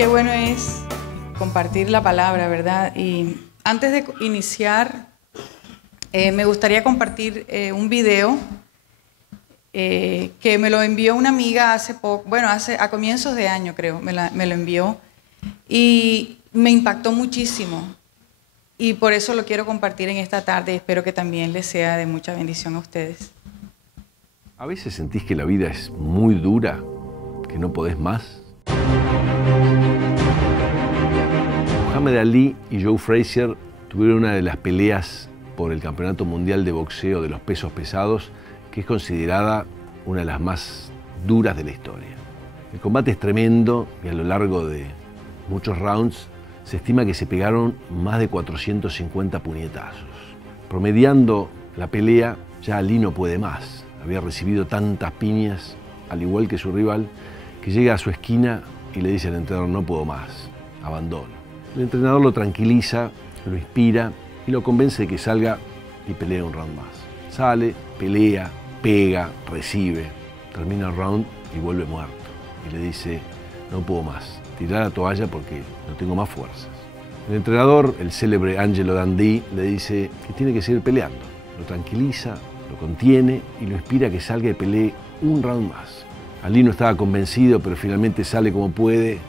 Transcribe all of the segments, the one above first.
Qué bueno es compartir la palabra, ¿verdad? Y antes de iniciar, me gustaría compartir un video que me lo envió una amiga hace poco, bueno, a comienzos de año creo, me lo envió y me impactó muchísimo. Y por eso lo quiero compartir en esta tarde y espero que también les sea de mucha bendición a ustedes. ¿A veces sentís que la vida es muy dura, que no podés más? Muhammad Ali y Joe Frazier tuvieron una de las peleas por el Campeonato Mundial de Boxeo de los pesos pesados, que es considerada una de las más duras de la historia. El combate es tremendo y a lo largo de muchos rounds se estima que se pegaron más de 450 puñetazos. Promediando la pelea, ya Ali no puede más. Había recibido tantas piñas, al igual que su rival, que llega a su esquina y le dice al entrenador: no puedo más, abandono. El entrenador lo tranquiliza, lo inspira y lo convence de que salga y pelee un round más. Sale, pelea, pega, recibe, termina el round y vuelve muerto. Y le dice: no puedo más, tirá la toalla porque no tengo más fuerzas. El entrenador, el célebre Angelo Dundee, le dice que tiene que seguir peleando. Lo tranquiliza, lo contiene y lo inspira a que salga y pelee un round más. Ali no estaba convencido, pero finalmente sale como puede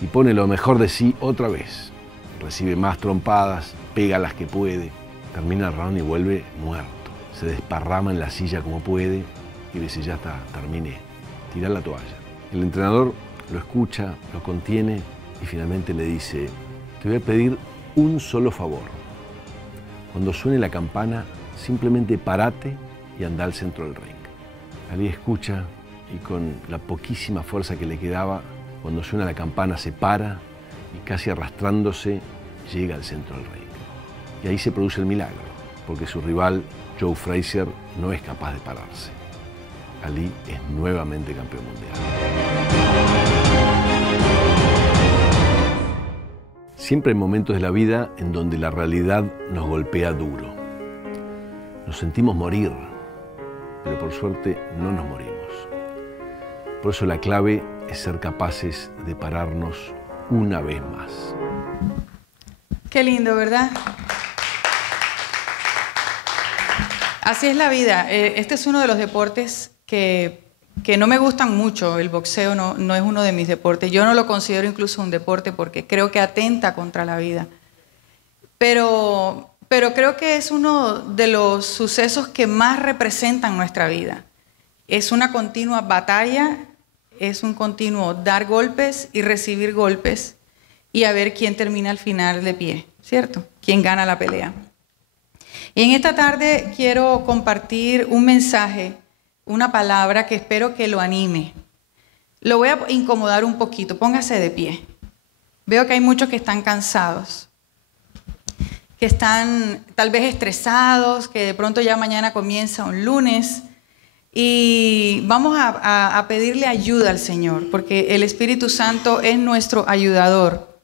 y pone lo mejor de sí otra vez. Recibe más trompadas, pega las que puede, termina el round y vuelve muerto. Se desparrama en la silla como puede y le dice: ya está, terminé, tirá la toalla. El entrenador lo escucha, lo contiene y finalmente le dice: te voy a pedir un solo favor. Cuando suene la campana, simplemente parate y anda al centro del ring. Ali escucha y con la poquísima fuerza que le quedaba, cuando suena la campana se para y casi arrastrándose llega al centro del ring. Y ahí se produce el milagro, porque su rival, Joe Frazier, no es capaz de pararse. Ali es nuevamente campeón mundial. Siempre hay momentos de la vida en donde la realidad nos golpea duro. Nos sentimos morir, pero por suerte no nos morimos. Por eso la clave es ser capaces de pararnos una vez más. Qué lindo, ¿verdad? Así es la vida. Este es uno de los deportes que no me gustan mucho. El boxeo no es uno de mis deportes. Yo no lo considero incluso un deporte porque creo que atenta contra la vida. Pero creo que es uno de los sucesos que más representan nuestra vida. Es una continua batalla, es un continuo dar golpes y recibir golpes y a ver quién termina al final de pie, ¿cierto? ¿Quién gana la pelea? Y en esta tarde quiero compartir un mensaje, una palabra que espero que lo anime. Lo voy a incomodar un poquito, póngase de pie. Veo que hay muchos que están cansados, que están tal vez estresados, que de pronto ya mañana comienza un lunes y vamos a pedirle ayuda al Señor, porque el Espíritu Santo es nuestro ayudador.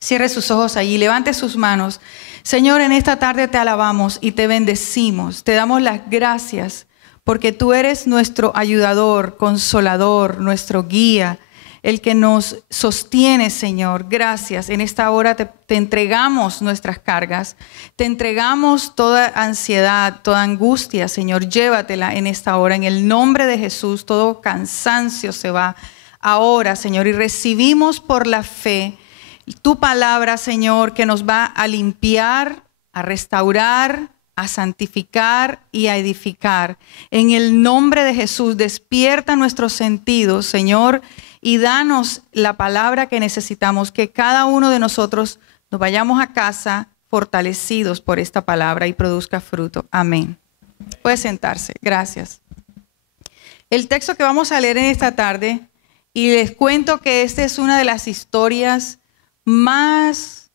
Cierre sus ojos allí, levante sus manos. Señor, en esta tarde te alabamos y te bendecimos, te damos las gracias porque tú eres nuestro ayudador, consolador, nuestro guía, el que nos sostiene, Señor. Gracias. En esta hora te entregamos nuestras cargas, te entregamos toda ansiedad, toda angustia, Señor. Llévatela en esta hora. En el nombre de Jesús, todo cansancio se va ahora, Señor, y recibimos por la fe tu palabra, Señor, que nos va a limpiar, a restaurar, a santificar y a edificar. En el nombre de Jesús, despierta nuestros sentidos, Señor, y danos la palabra que necesitamos, que cada uno de nosotros nos vayamos a casa fortalecidos por esta palabra y produzca fruto. Amén. Puede sentarse. Gracias. El texto que vamos a leer en esta tarde, y les cuento que esta es una de las historias más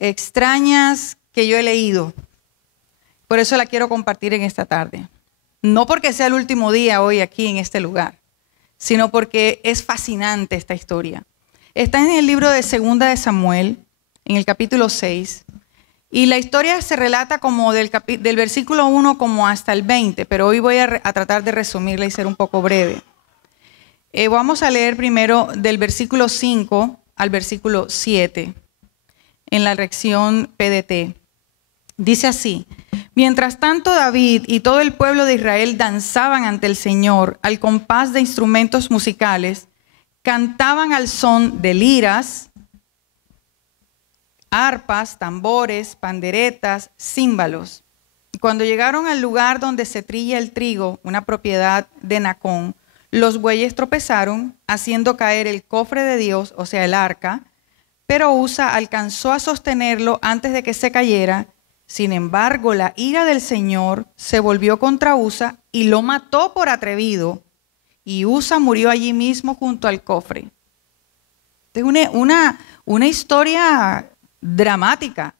extrañas que yo he leído. Por eso la quiero compartir en esta tarde. No porque sea el último día hoy aquí en este lugar, sino porque es fascinante esta historia. Está en el libro de Segunda de Samuel, en el capítulo 6, y la historia se relata como del versículo 1 como hasta el 20, pero hoy voy a tratar de resumirla y ser un poco breve. Vamos a leer primero del versículo 5 al versículo 7 en la lección PDT. Dice así: mientras tanto David y todo el pueblo de Israel danzaban ante el Señor al compás de instrumentos musicales, cantaban al son de liras, arpas, tambores, panderetas, címbalos. Y cuando llegaron al lugar donde se trilla el trigo, una propiedad de Nacón, los bueyes tropezaron, haciendo caer el cofre de Dios, o sea, el arca, pero Usa alcanzó a sostenerlo antes de que se cayera. Sin embargo, la ira del Señor se volvió contra Usa y lo mató por atrevido, y Usa murió allí mismo junto al cofre. Es una historia dramática,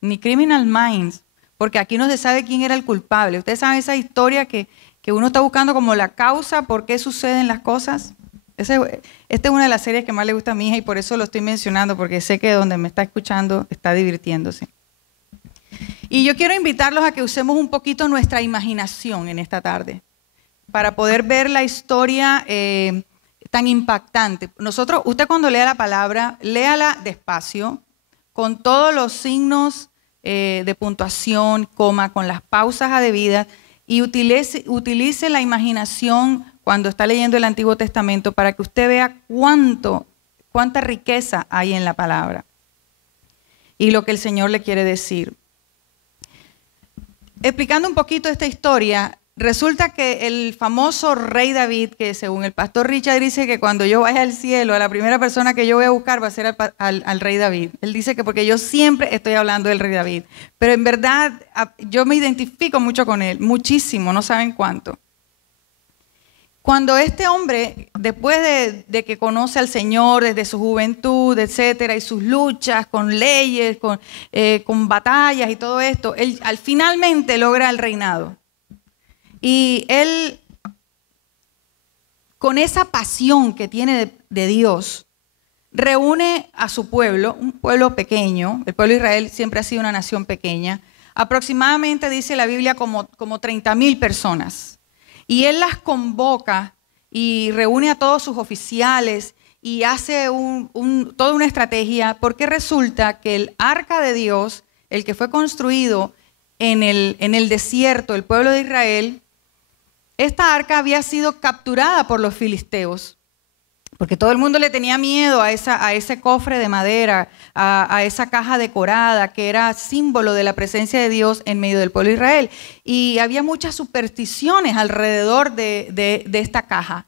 ni Criminal Minds, porque aquí no se sabe quién era el culpable. Ustedes saben esa historia que uno está buscando como la causa, por qué suceden las cosas. Esta es una de las series que más le gusta a mi hija y por eso lo estoy mencionando, porque sé que donde me está escuchando está divirtiéndose. Y yo quiero invitarlos a que usemos un poquito nuestra imaginación en esta tarde para poder ver la historia tan impactante. Usted cuando lea la palabra, léala despacio, con todos los signos de puntuación, coma, con las pausas adebidas, y utilice la imaginación cuando está leyendo el Antiguo Testamento para que usted vea cuánta riqueza hay en la palabra y lo que el Señor le quiere decir. Explicando un poquito esta historia, resulta que el famoso rey David, que según el pastor Richard dice que cuando yo vaya al cielo, a la primera persona que yo voy a buscar va a ser al rey David. Él dice que porque yo siempre estoy hablando del rey David, pero en verdad yo me identifico mucho con él, muchísimo, no saben cuánto. Cuando este hombre, después de que conoce al Señor desde su juventud, etcétera, y sus luchas con leyes, con batallas y todo esto, él finalmente logra el reinado. Y él, con esa pasión que tiene de Dios, reúne a su pueblo, un pueblo pequeño. El pueblo de Israel siempre ha sido una nación pequeña. Aproximadamente, dice la Biblia, como 30,000 personas. Y él las convoca y reúne a todos sus oficiales y hace toda una estrategia, porque resulta que el arca de Dios, el que fue construido en el desierto, el pueblo de Israel, esta arca había sido capturada por los filisteos, porque todo el mundo le tenía miedo a ese cofre de madera, a esa caja decorada que era símbolo de la presencia de Dios en medio del pueblo de Israel. Y había muchas supersticiones alrededor de esta caja.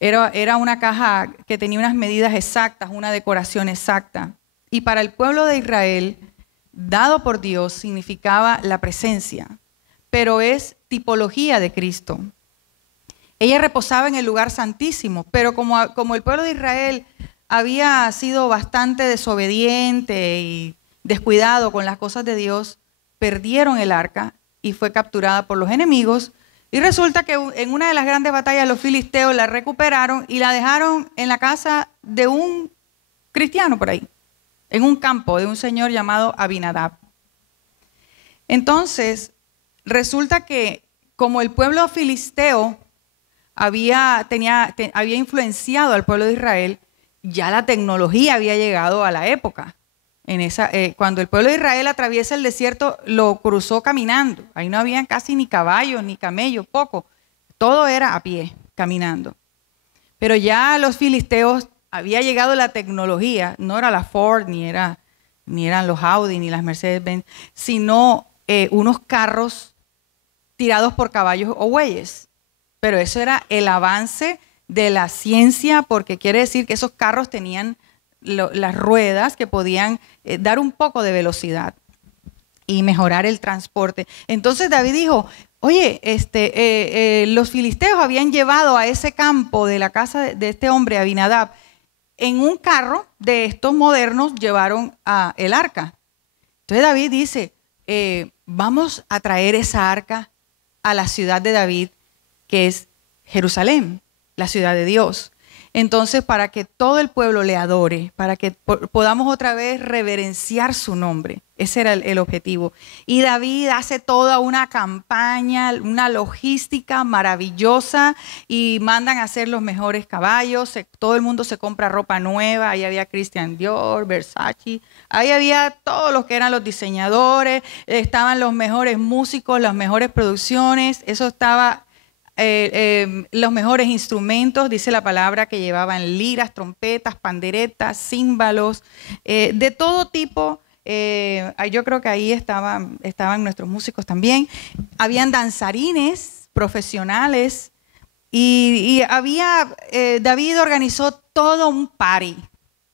Era una caja que tenía unas medidas exactas, una decoración exacta. Y para el pueblo de Israel, dado por Dios, significaba la presencia, pero es tipología de Cristo. Ella reposaba en el lugar santísimo, pero como el pueblo de Israel había sido bastante desobediente y descuidado con las cosas de Dios, perdieron el arca y fue capturada por los enemigos. Y resulta que en una de las grandes batallas los filisteos la recuperaron y la dejaron en la casa de un cristiano por ahí, en un campo de un señor llamado Abinadab. Entonces, resulta que como el pueblo filisteo había influenciado al pueblo de Israel, ya la tecnología había llegado a la época. Cuando el pueblo de Israel atraviesa el desierto, lo cruzó caminando. Ahí no había casi ni caballos, ni camellos, poco. Todo era a pie, caminando. Pero ya a los filisteos había llegado la tecnología, no era la Ford, ni eran los Audi, ni las Mercedes-Benz, sino unos carros tirados por caballos o bueyes. Pero eso era el avance de la ciencia, porque quiere decir que esos carros tenían las ruedas que podían dar un poco de velocidad y mejorar el transporte. Entonces David dijo, oye, los filisteos habían llevado a ese campo de la casa de este hombre, Abinadab, en un carro de estos modernos llevaron el arca. Entonces David dice, vamos a traer esa arca a la ciudad de David, que es Jerusalén, la ciudad de Dios. Entonces, para que todo el pueblo le adore, para que podamos otra vez reverenciar su nombre. Ese era el objetivo. Y David hace toda una campaña, una logística maravillosa y mandan a hacer los mejores caballos. Todo el mundo se compra ropa nueva. Ahí había Christian Dior, Versace. Ahí había todos los que eran los diseñadores. Estaban los mejores músicos, las mejores producciones. Eso estaba... los mejores instrumentos, dice la palabra, que llevaban liras, trompetas, panderetas, címbalos, de todo tipo. Yo creo que ahí estaban nuestros músicos también. Habían danzarines profesionales y David organizó todo un party.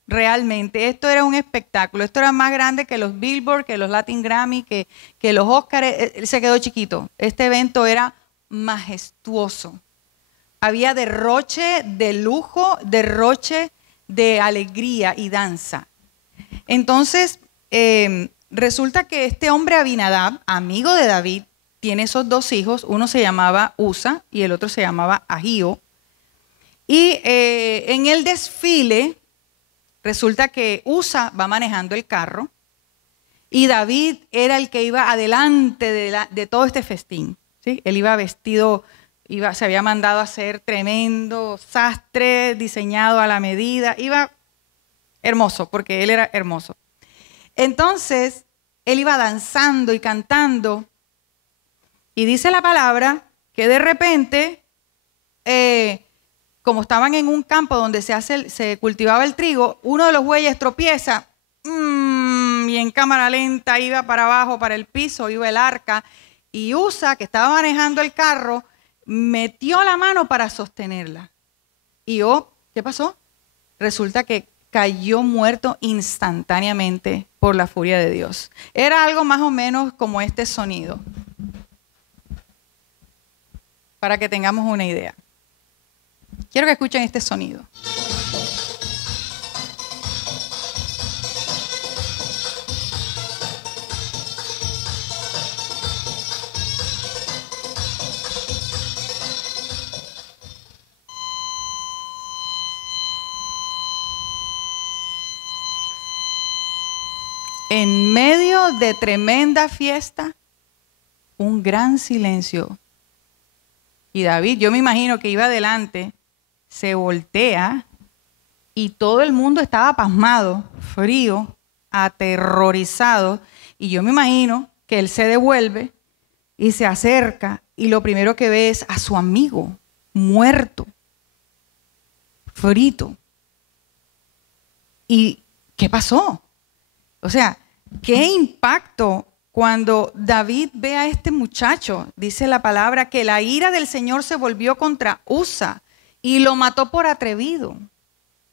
Realmente, esto era un espectáculo. Esto era más grande que los Billboard, que los Latin Grammy, que los Oscars. Se quedó chiquito. Este evento era majestuoso. Había derroche de lujo, derroche de alegría y danza. Entonces, resulta que este hombre Abinadab, amigo de David, tiene esos dos hijos. Uno se llamaba Usa y el otro se llamaba Ahío. Y en el desfile, resulta que Usa va manejando el carro y David era el que iba adelante de todo este festín. ¿Sí? Él iba vestido, se había mandado a hacer tremendo sastre, diseñado a la medida, iba hermoso, porque él era hermoso. Entonces, él iba danzando y cantando, y dice la palabra que de repente, como estaban en un campo donde se cultivaba el trigo, uno de los bueyes tropieza, y en cámara lenta iba para abajo, para el piso, iba el arca, y Usa, que estaba manejando el carro, metió la mano para sostenerla. Y ¿qué pasó? Resulta que cayó muerto instantáneamente por la furia de Dios. Era algo más o menos como este sonido, para que tengamos una idea. Quiero que escuchen este sonido. En medio de tremenda fiesta, un gran silencio. Y David, yo me imagino que iba adelante, se voltea y todo el mundo estaba pasmado, frío, aterrorizado. Y yo me imagino que él se devuelve y se acerca y lo primero que ve es a su amigo muerto, frito. ¿Y qué pasó? O sea, qué impacto cuando David ve a este muchacho. Dice la palabra que la ira del Señor se volvió contra Usa y lo mató por atrevido.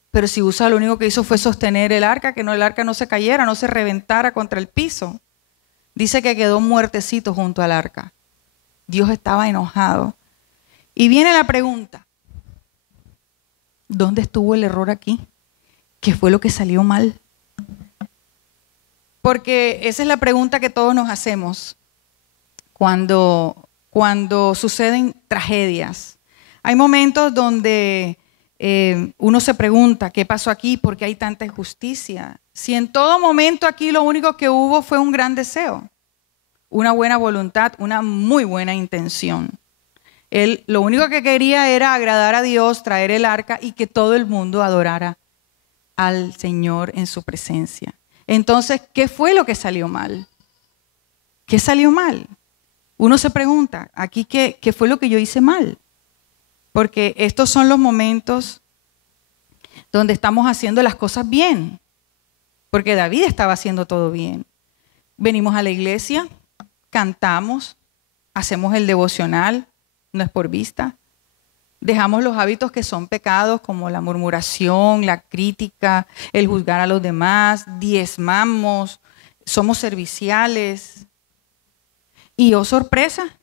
Pero si Usa lo único que hizo fue sostener el arca, que el arca no se cayera, no se reventara contra el piso. Dice que quedó muertecito junto al arca. Dios estaba enojado. Y viene la pregunta, ¿dónde estuvo el error aquí? ¿Qué fue lo que salió mal? Porque esa es la pregunta que todos nos hacemos cuando suceden tragedias. Hay momentos donde uno se pregunta, ¿qué pasó aquí? ¿Por qué hay tanta injusticia? Si en todo momento aquí lo único que hubo fue un gran deseo, una buena voluntad, una muy buena intención. Él lo único que quería era agradar a Dios, traer el arca y que todo el mundo adorara al Señor en su presencia. Entonces, ¿qué fue lo que salió mal? ¿Qué salió mal? Uno se pregunta, aquí, ¿qué fue lo que yo hice mal? Porque estos son los momentos donde estamos haciendo las cosas bien. Porque David estaba haciendo todo bien. Venimos a la iglesia, cantamos, hacemos el devocional, no es por vista. Dejamos los hábitos que son pecados como la murmuración, la crítica, el juzgar a los demás, diezmamos, somos serviciales. Y oh sorpresa,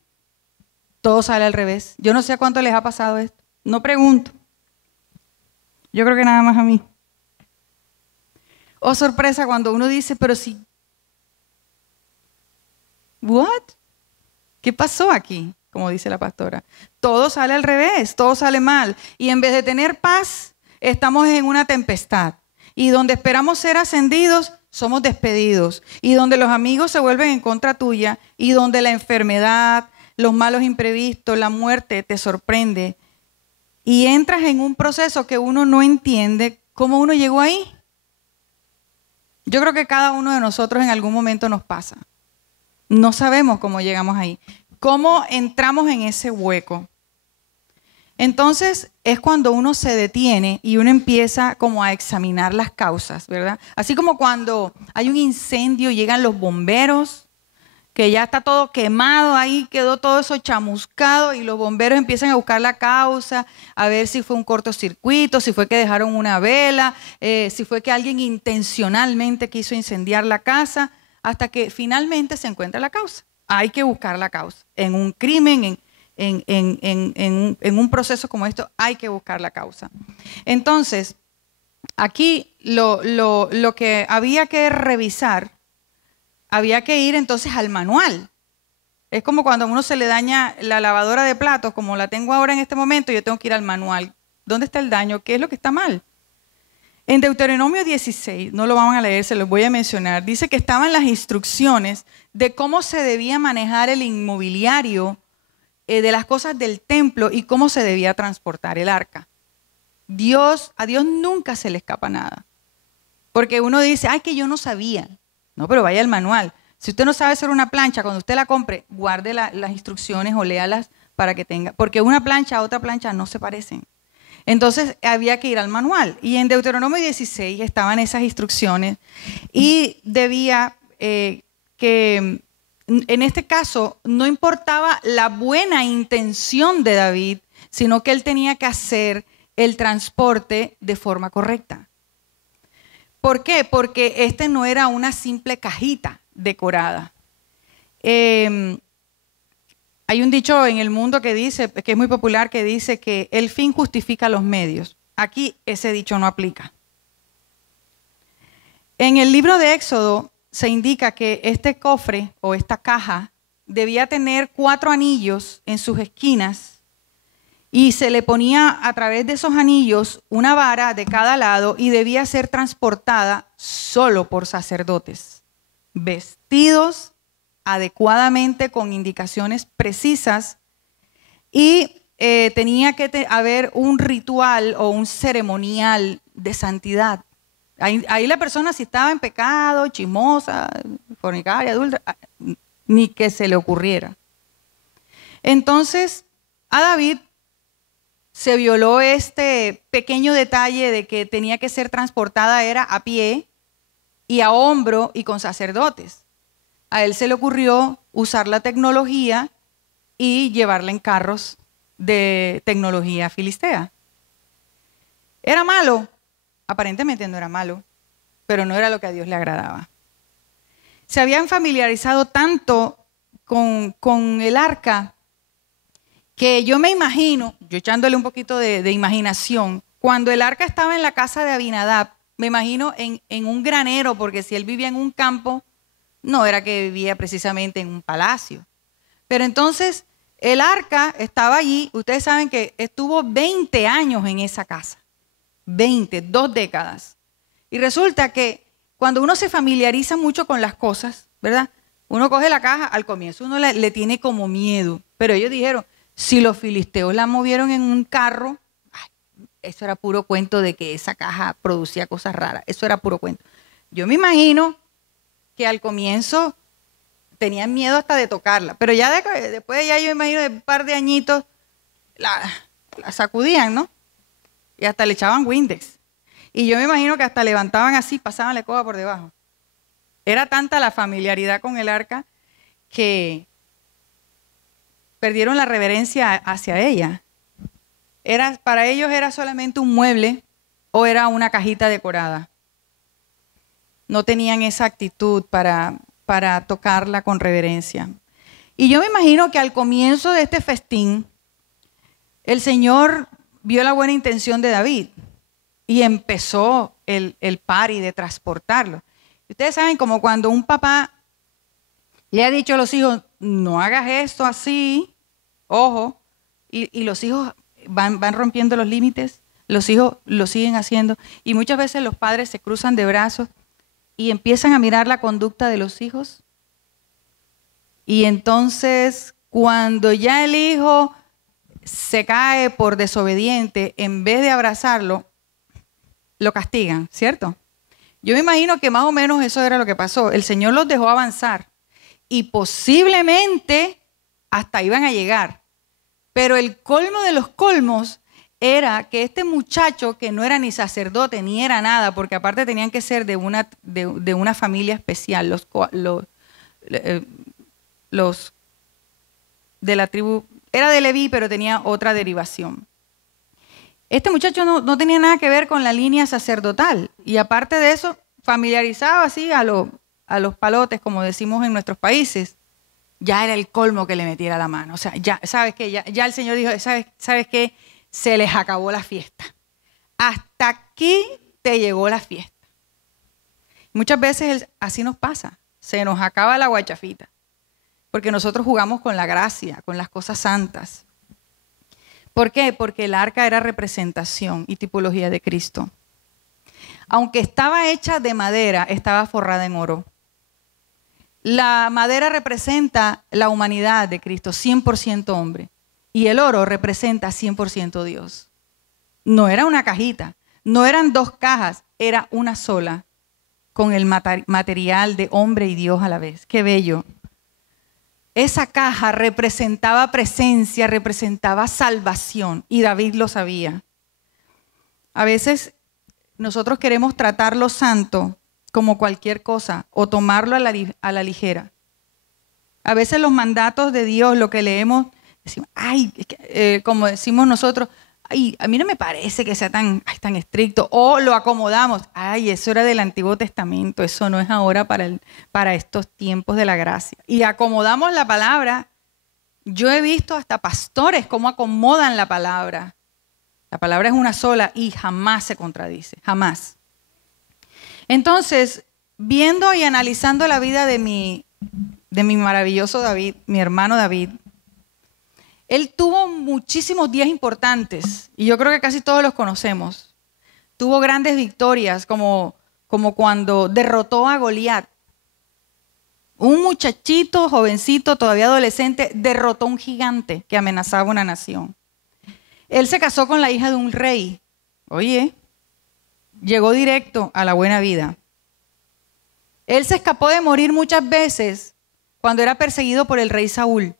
todo sale al revés. Yo no sé a cuánto les ha pasado esto, no pregunto. Yo creo que nada más a mí. Oh sorpresa cuando uno dice, pero si, ¿what? ¿Qué pasó aquí? Como dice la pastora, todo sale al revés, todo sale mal. Y en vez de tener paz, estamos en una tempestad. Y donde esperamos ser ascendidos, somos despedidos. Y donde los amigos se vuelven en contra tuya, y donde la enfermedad, los malos imprevistos, la muerte te sorprende. Y entras en un proceso que uno no entiende cómo uno llegó ahí. Yo creo que cada uno de nosotros en algún momento nos pasa. No sabemos cómo llegamos ahí. ¿Cómo entramos en ese hueco? Entonces es cuando uno se detiene y uno empieza como a examinar las causas, ¿verdad? Así como cuando hay un incendio, llegan los bomberos, que ya está todo quemado ahí, quedó todo eso chamuscado y los bomberos empiezan a buscar la causa, a ver si fue un cortocircuito, si fue que dejaron una vela, si fue que alguien intencionalmente quiso incendiar la casa, hasta que finalmente se encuentra la causa. Hay que buscar la causa. En un crimen, en un proceso como esto, hay que buscar la causa. Entonces, aquí lo que había que revisar, había que ir entonces al manual. Es como cuando a uno se le daña la lavadora de platos, como la tengo ahora en este momento, yo tengo que ir al manual. ¿Dónde está el daño? ¿Qué es lo que está mal? En Deuteronomio 16, no lo vamos a leer, se los voy a mencionar, dice que estaban las instrucciones de cómo se debía manejar el inmobiliario de las cosas del templo y cómo se debía transportar el arca. A Dios nunca se le escapa nada. Porque uno dice, ay, que yo no sabía. No, pero vaya al manual. Si usted no sabe hacer una plancha, cuando usted la compre, guarde las instrucciones o léalas para que tenga. Porque una plancha a otra plancha no se parecen. Entonces había que ir al manual. Y en Deuteronomio 16 estaban esas instrucciones. Y debía que, en este caso, no importaba la buena intención de David, sino que él tenía que hacer el transporte de forma correcta. ¿Por qué? Porque este no era una simple cajita decorada. Hay un dicho en el mundo que dice, que es muy popular, que dice que el fin justifica los medios. Aquí ese dicho no aplica. En el libro de Éxodo se indica que este cofre o esta caja debía tener 4 anillos en sus esquinas y se le ponía a través de esos anillos una vara de cada lado y debía ser transportada solo por sacerdotes, vestidos adecuadamente con indicaciones precisas y tenía que haber un ritual o un ceremonial de santidad. Ahí la persona, si estaba en pecado, chismosa, fornicaria, adúltera, ni que se le ocurriera. Entonces, a David se violó este pequeño detalle de que tenía que ser transportada era a pie y a hombro y con sacerdotes. A él se le ocurrió usar la tecnología y llevarla en carros de tecnología filistea. ¿Era malo? Aparentemente no era malo, pero no era lo que a Dios le agradaba. Se habían familiarizado tanto con el arca que yo me imagino, yo echándole un poquito de imaginación, cuando el arca estaba en la casa de Abinadab, me imagino en un granero, porque si él vivía en un campo, no era que vivía precisamente en un palacio. Pero entonces el arca estaba allí, ustedes saben que estuvo 20 años en esa casa, 2 décadas. Y resulta que cuando uno se familiariza mucho con las cosas, ¿verdad? Uno coge la caja, al comienzo uno le tiene como miedo, pero ellos dijeron, si los filisteos la movieron en un carro, ay, eso era puro cuento de que esa caja producía cosas raras. Eso era puro cuento. Yo me imagino que al comienzo tenían miedo hasta de tocarla, pero ya después ya yo me imagino de un par de añitos la sacudían, ¿no? Y hasta le echaban Windex. Y yo me imagino que hasta levantaban así, pasaban la escoba por debajo. Era tanta la familiaridad con el arca que perdieron la reverencia hacia ella. Para ellos era solamente un mueble o era una cajita decorada. No tenían esa actitud para tocarla con reverencia. Y yo me imagino que al comienzo de este festín, el Señor vio la buena intención de David y empezó el party de transportarlo. Ustedes saben, como cuando un papá le ha dicho a los hijos, no hagas esto así, ojo, y los hijos van rompiendo los límites, Los hijos lo siguen haciendo y muchas veces los padres se cruzan de brazos y empiezan a mirar la conducta de los hijos. Y entonces, cuando ya el hijo se cae por desobediente, en vez de abrazarlo, lo castigan, ¿cierto? Yo me imagino que más o menos eso era lo que pasó. El Señor los dejó avanzar y posiblemente hasta iban a llegar. Pero el colmo de los colmos era que este muchacho, que no era ni sacerdote ni era nada, porque aparte tenían que ser de una familia especial, los de la tribu, era de Leví, pero tenía otra derivación. Este muchacho no tenía nada que ver con la línea sacerdotal y aparte de eso, familiarizado así a los palotes, como decimos en nuestros países, ya era el colmo que le metiera la mano. O sea, ya, ¿sabes qué? Ya el Señor dijo, ¿sabes qué? Se les acabó la fiesta. Hasta aquí te llegó la fiesta. Muchas veces así nos pasa, se nos acaba la guachafita, porque nosotros jugamos con la gracia, con las cosas santas. ¿Por qué? Porque el arca era representación y tipología de Cristo. Aunque estaba hecha de madera, estaba forrada en oro. La madera representa la humanidad de Cristo, 100% hombre. Y el oro representa 100% Dios. No era una cajita, no eran dos cajas, era una sola, con el material de hombre y Dios a la vez. ¡Qué bello! Esa caja representaba presencia, representaba salvación, y David lo sabía. A veces nosotros queremos tratar lo santo como cualquier cosa o tomarlo a la ligera. A veces los mandatos de Dios, lo que leemos, decimos, ay, como decimos nosotros, ay, a mí no me parece que sea tan estricto, o lo acomodamos, ay, eso era del Antiguo Testamento, eso no es ahora para estos tiempos de la gracia. Y acomodamos la palabra. Yo he visto hasta pastores cómo acomodan la palabra. La palabra es una sola y jamás se contradice, jamás. Entonces, viendo y analizando la vida de mi maravilloso David, mi hermano David, él tuvo muchísimos días importantes y yo creo que casi todos los conocemos. Tuvo grandes victorias como cuando derrotó a Goliat. Un muchachito, jovencito, todavía adolescente, derrotó a un gigante que amenazaba una nación. Él se casó con la hija de un rey. Oye, llegó directo a la buena vida. Él se escapó de morir muchas veces cuando era perseguido por el rey Saúl.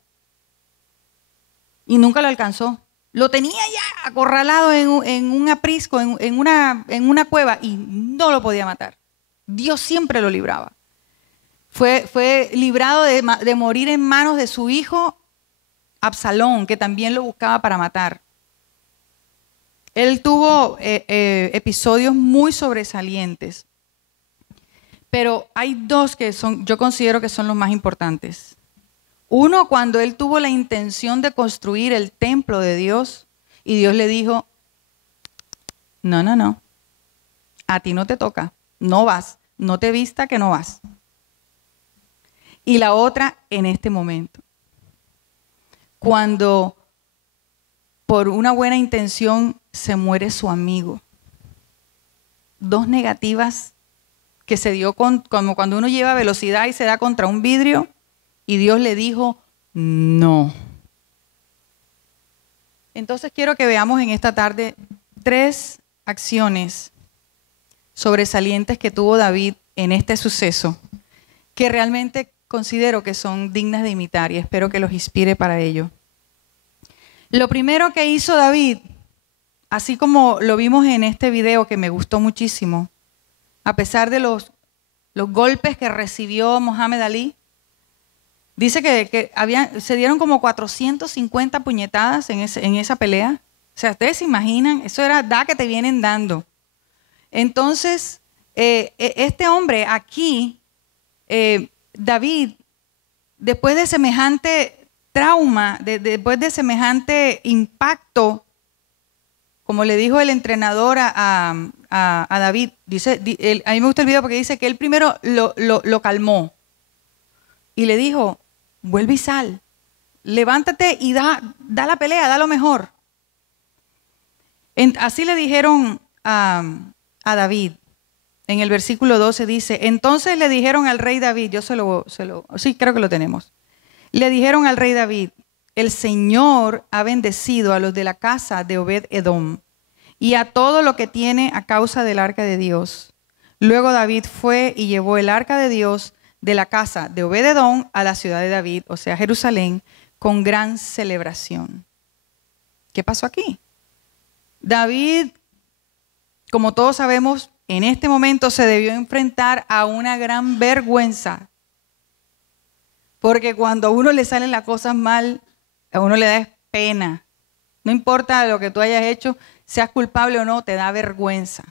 Y nunca lo alcanzó. Lo tenía ya acorralado en un aprisco, en una cueva, y no lo podía matar. Dios siempre lo libraba. Fue librado de morir en manos de su hijo Absalón, que también lo buscaba para matar. Él tuvo episodios muy sobresalientes. Pero hay dos que yo considero que son los más importantes. Uno, cuando él tuvo la intención de construir el templo de Dios y Dios le dijo, no, a ti no te toca, no vas, no te vista que no vas. Y la otra, en este momento, cuando por una buena intención se muere su amigo. Dos negativas que se dio como cuando uno lleva velocidad y se da contra un vidrio. Y Dios le dijo, no. Entonces quiero que veamos en esta tarde 3 acciones sobresalientes que tuvo David en este suceso, que realmente considero que son dignas de imitar y espero que los inspire para ello. Lo primero que hizo David, así como lo vimos en este video que me gustó muchísimo, a pesar de los golpes que recibió Mohamed Ali, dice que se dieron como 450 puñetadas en esa pelea. O sea, ustedes se imaginan, eso era da que te vienen dando. Entonces, este hombre aquí, David, después de semejante trauma, después de semejante impacto, como le dijo el entrenador a David, a mí me gusta el video porque dice que él primero lo calmó y le dijo, vuelve y levántate y da la pelea, da lo mejor. Así le dijeron a David. En el versículo 12 dice, entonces le dijeron al rey David, sí, creo que lo tenemos. Le dijeron al rey David, el Señor ha bendecido a los de la casa de Obed-Edom y a todo lo que tiene a causa del arca de Dios. Luego David fue y llevó el arca de Dios de la casa de Obed-Edom a la ciudad de David, o sea, Jerusalén, con gran celebración. ¿Qué pasó aquí? David, como todos sabemos, en este momento se debió enfrentar a una gran vergüenza. Porque cuando a uno le salen las cosas mal, a uno le da pena. No importa lo que tú hayas hecho, seas culpable o no, te da vergüenza.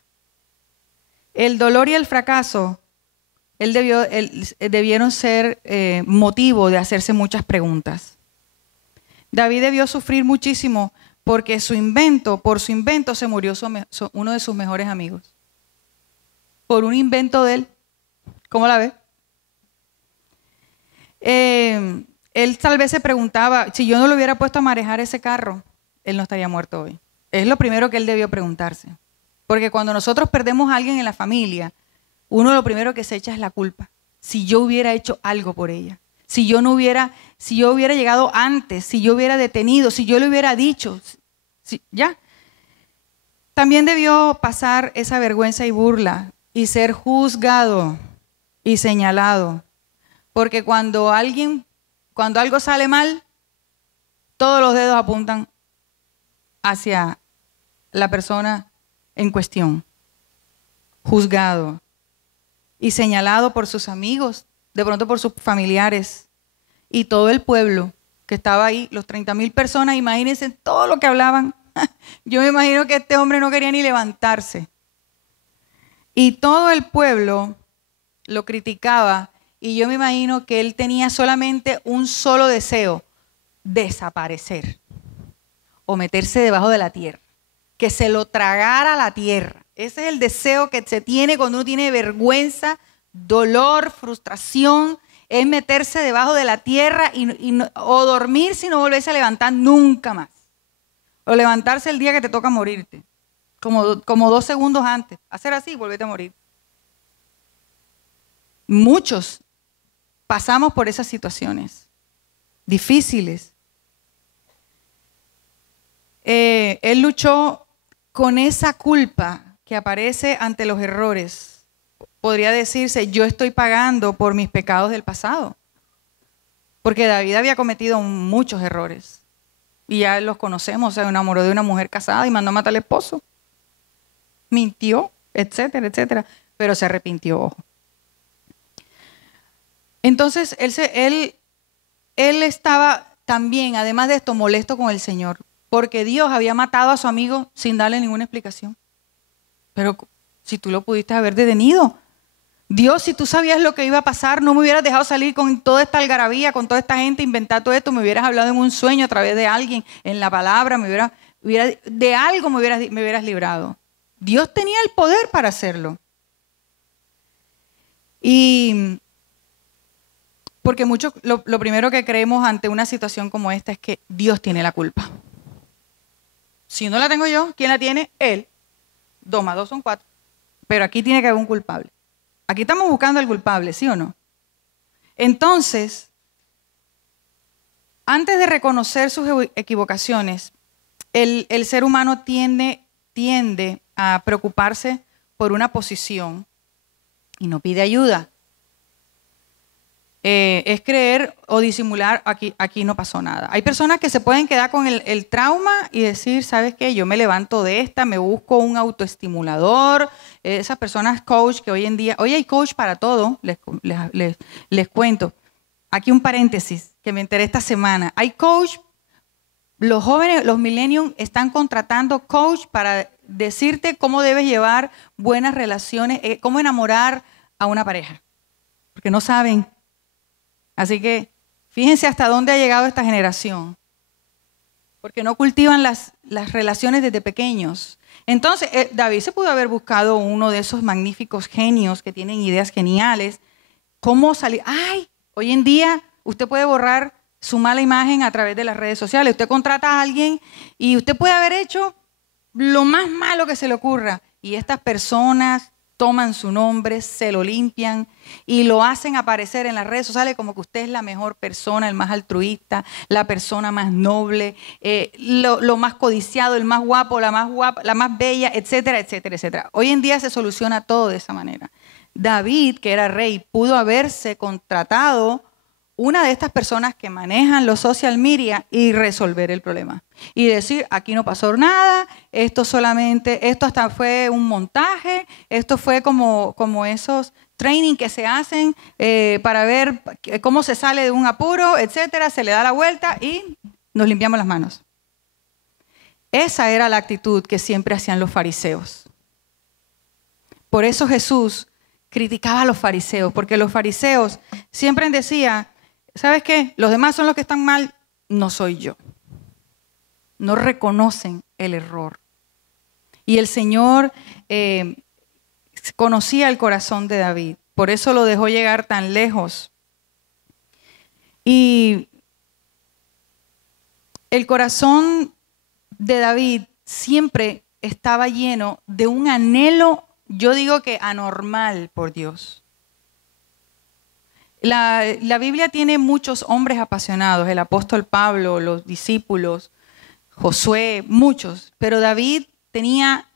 El dolor y el fracaso, debieron ser motivo de hacerse muchas preguntas. David debió sufrir muchísimo porque por su invento se murió uno de sus mejores amigos. Por un invento de él. ¿Cómo la ve? Él tal vez se preguntaba, si yo no lo hubiera puesto a manejar ese carro, él no estaría muerto hoy. Es lo primero que él debió preguntarse. Porque cuando nosotros perdemos a alguien en la familia, uno lo primero que se echa es la culpa. Si yo hubiera hecho algo por ella, si yo hubiera llegado antes, si yo hubiera detenido, si yo le hubiera dicho, ya. También debió pasar esa vergüenza y burla y ser juzgado y señalado. Porque cuando algo sale mal, todos los dedos apuntan hacia la persona en cuestión. Juzgado y señalado por sus amigos, de pronto por sus familiares y todo el pueblo que estaba ahí, los 30,000 personas, imagínense todo lo que hablaban. Yo me imagino que este hombre no quería ni levantarse. Y todo el pueblo lo criticaba y yo me imagino que él tenía solamente un solo deseo, desaparecer o meterse debajo de la tierra, que se lo tragara la tierra. Ese es el deseo que se tiene cuando uno tiene vergüenza, dolor, frustración, es meterse debajo de la tierra o dormir si no volverse a levantar nunca más. O levantarse el día que te toca morirte, como 2 segundos antes. Hacer así y volverte a morir. Muchos pasamos por esas situaciones difíciles. Él luchó con esa culpa que aparece ante los errores. Podría decirse, yo estoy pagando por mis pecados del pasado. Porque David había cometido muchos errores. Y ya los conocemos, se enamoró de una mujer casada y mandó a matar al esposo. Mintió, etcétera, etcétera. Pero se arrepintió, ojo. Entonces, él estaba también, además de esto, molesto con el Señor. Porque Dios había matado a su amigo sin darle ninguna explicación. Pero si tú lo pudiste haber detenido. Dios, si tú sabías lo que iba a pasar, no me hubieras dejado salir con toda esta algarabía, con toda esta gente, inventar todo esto, me hubieras hablado en un sueño a través de alguien, en la palabra, de algo me hubieras librado. Dios tenía el poder para hacerlo. Y porque muchos, lo primero que creemos ante una situación como esta es que Dios tiene la culpa. Si no la tengo yo, ¿quién la tiene? Él. 2 más 2 son 4. Pero aquí tiene que haber un culpable. Aquí estamos buscando al culpable, ¿sí o no? Entonces, antes de reconocer sus equivocaciones, el ser humano tiende a preocuparse por una posición y no pide ayuda. Es creer o disimular, aquí no pasó nada. Hay personas que se pueden quedar con el trauma y decir, ¿sabes qué? Yo me levanto de esta, me busco un autoestimulador. Esas personas coach que hoy en día, hoy hay coach para todo, les cuento. Aquí un paréntesis que me enteré esta semana. Hay coach, los jóvenes, los millennials están contratando coach para decirte cómo debes llevar buenas relaciones, cómo enamorar a una pareja. Porque no saben. Así que fíjense hasta dónde ha llegado esta generación, porque no cultivan las relaciones desde pequeños. Entonces, David se pudo haber buscado uno de esos magníficos genios que tienen ideas geniales. ¿Cómo salir? ¡Ay! Hoy en día usted puede borrar su mala imagen a través de las redes sociales. Usted contrata a alguien y usted puede haber hecho lo más malo que se le ocurra. Y estas personas toman su nombre, se lo limpian y lo hacen aparecer en las redes sociales como que usted es la mejor persona, el más altruista, la persona más noble, lo más codiciado, el más guapo, la más bella, etcétera, etcétera, etcétera. Hoy en día se soluciona todo de esa manera. David, que era rey, pudo haberse contratado una de estas personas que manejan los social media y resolver el problema. Y decir, aquí no pasó nada, esto hasta fue un montaje, esto fue como esos training que se hacen para ver cómo se sale de un apuro, etcétera, se le da la vuelta y nos limpiamos las manos. Esa era la actitud que siempre hacían los fariseos. Por eso Jesús criticaba a los fariseos, porque los fariseos siempre decían, ¿sabes qué? Los demás son los que están mal, no soy yo. No reconocen el error. Y el Señor conocía el corazón de David, por eso lo dejó llegar tan lejos. Y el corazón de David siempre estaba lleno de un anhelo, yo digo que anormal por Dios. La Biblia tiene muchos hombres apasionados, el apóstol Pablo, los discípulos, Josué, muchos, pero David tenía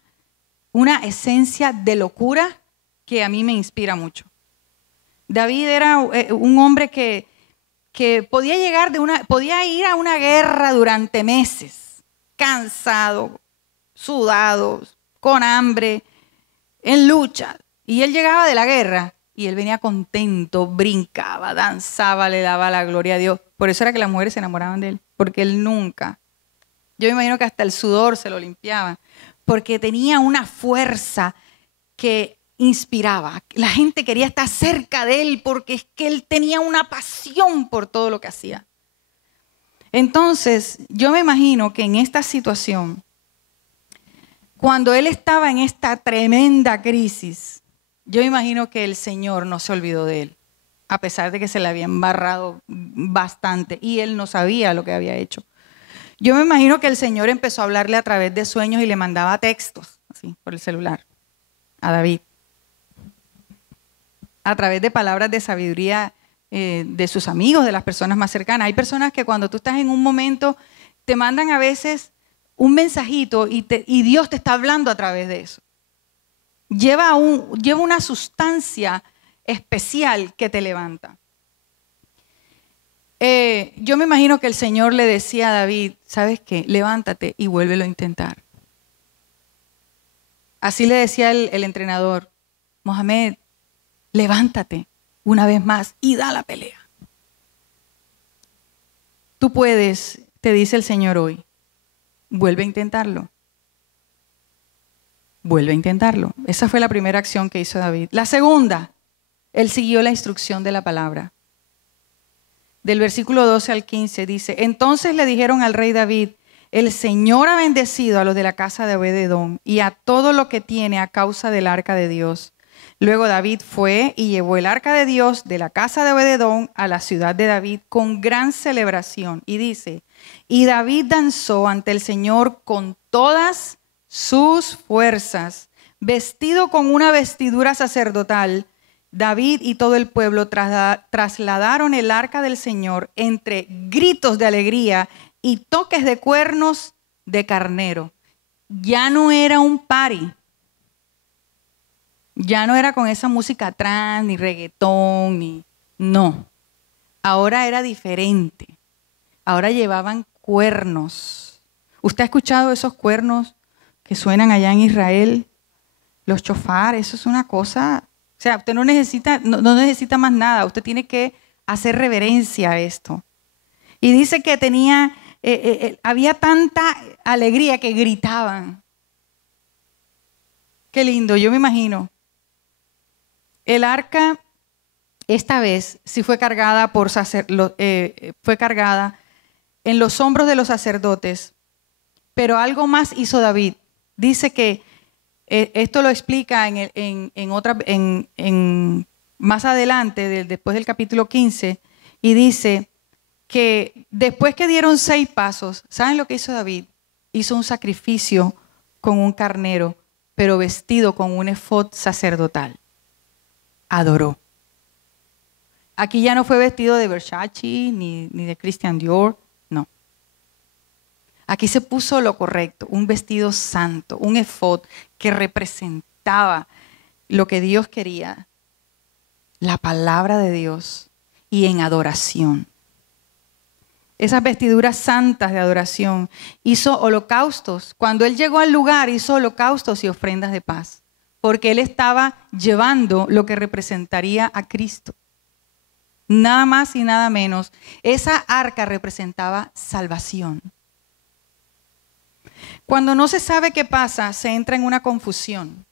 una esencia de locura que a mí me inspira mucho. David era un hombre que podía ir a una guerra durante meses, cansado, sudado, con hambre, en lucha, y él llegaba de la guerra. Y él venía contento, brincaba, danzaba, le daba la gloria a Dios. Por eso era que las mujeres se enamoraban de él, porque él nunca. Yo me imagino que hasta el sudor se lo limpiaban, porque tenía una fuerza que inspiraba. La gente quería estar cerca de él porque es que él tenía una pasión por todo lo que hacía. Entonces, yo me imagino que en esta situación, cuando él estaba en esta tremenda crisis, yo imagino que el Señor no se olvidó de él, a pesar de que se le había embarrado bastante y él no sabía lo que había hecho. Yo me imagino que el Señor empezó a hablarle a través de sueños y le mandaba textos, así, por el celular, a David. A través de palabras de sabiduría de sus amigos, de las personas más cercanas. Hay personas que cuando tú estás en un momento te mandan a veces un mensajito y Dios te está hablando a través de eso. Lleva una sustancia especial que te levanta. Yo me imagino que el Señor le decía a David, ¿sabes qué? Levántate y vuélvelo a intentar. Así le decía el entrenador, Mohamed, levántate una vez más y da la pelea. Tú puedes, te dice el Señor hoy, vuelve a intentarlo. Vuelve a intentarlo. Esa fue la primera acción que hizo David. La segunda, él siguió la instrucción de la palabra. Del versículo 12 al 15 dice, entonces le dijeron al rey David, el Señor ha bendecido a los de la casa de Obed-edom y a todo lo que tiene a causa del arca de Dios. Luego David fue y llevó el arca de Dios de la casa de Obed-edom a la ciudad de David con gran celebración. Y dice, y David danzó ante el Señor con todas sus fuerzas, vestido con una vestidura sacerdotal. David y todo el pueblo trasladaron el arca del Señor entre gritos de alegría y toques de cuernos de carnero. Ya no era un party. Ya no era con esa música trance, ni reggaetón, no. Ahora era diferente. Ahora llevaban cuernos. ¿Usted ha escuchado esos cuernos que suenan allá en Israel? Los shofar, eso es una cosa. O sea, usted no necesita más nada. Usted tiene que hacer reverencia a esto. Y dice que había tanta alegría que gritaban. Qué lindo, yo me imagino. El arca, esta vez, sí fue cargada fue cargada en los hombros de los sacerdotes, pero algo más hizo David. Dice que esto lo explica más adelante, después del capítulo 15, y dice que después que dieron 6 pasos, ¿saben lo que hizo David? Hizo un sacrificio con un carnero, pero vestido con un efod sacerdotal. Adoró. Aquí ya no fue vestido de Versace ni de Christian Dior, no. Aquí se puso lo correcto, un vestido santo, un efod que representaba lo que Dios quería, la palabra de Dios, y en adoración. Esas vestiduras santas de adoración. Hizo holocaustos. Cuando él llegó al lugar, hizo holocaustos y ofrendas de paz, porque él estaba llevando lo que representaría a Cristo. Nada más y nada menos. Esa arca representaba salvación. Cuando no se sabe qué pasa, se entra en una confusión.